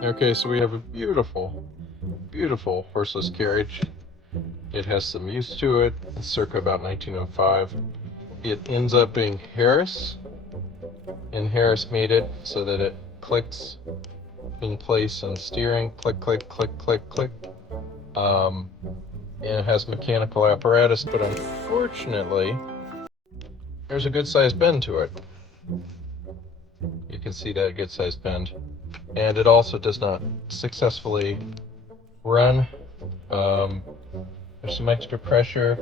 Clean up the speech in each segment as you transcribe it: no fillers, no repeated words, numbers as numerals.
Okay, so we have a beautiful, beautiful horseless carriage. It has some use to it. It's circa about 1905. It ends up being Harris, and Harris made it so that it clicks in place on steering. Click, click, click, click, click. And it has mechanical apparatus, but unfortunately, there's a good sized bend to it. You can see that good sized bend. And it also does not successfully run. There's some extra pressure,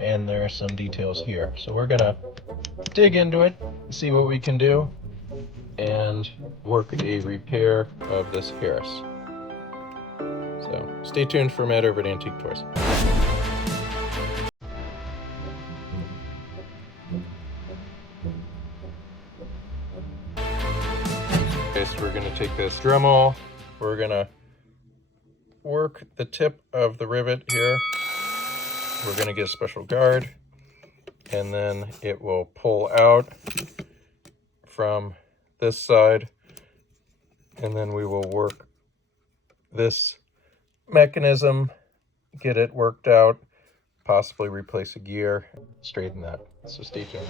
and there are some details here. So we're gonna dig into it, see what we can do, and work a repair of this Harris. So stay tuned for Matt over at Antique Toys. Okay, so we're gonna take this Dremel, we're gonna work the tip of the rivet here. We're gonna get a special guard, and then it will pull out from this side, and then we will work this mechanism, get it worked out, possibly replace a gear, straighten that. So stay tuned.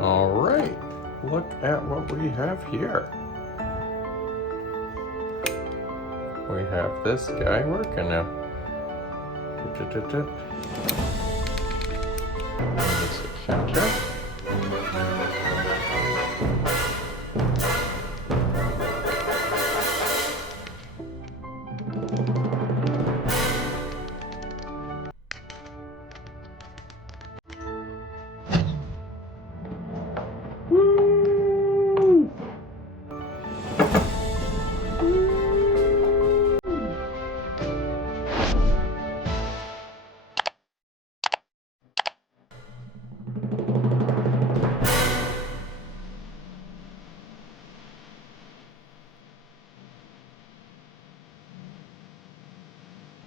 All right, look at what we have here. We have this guy working now. It's a counter.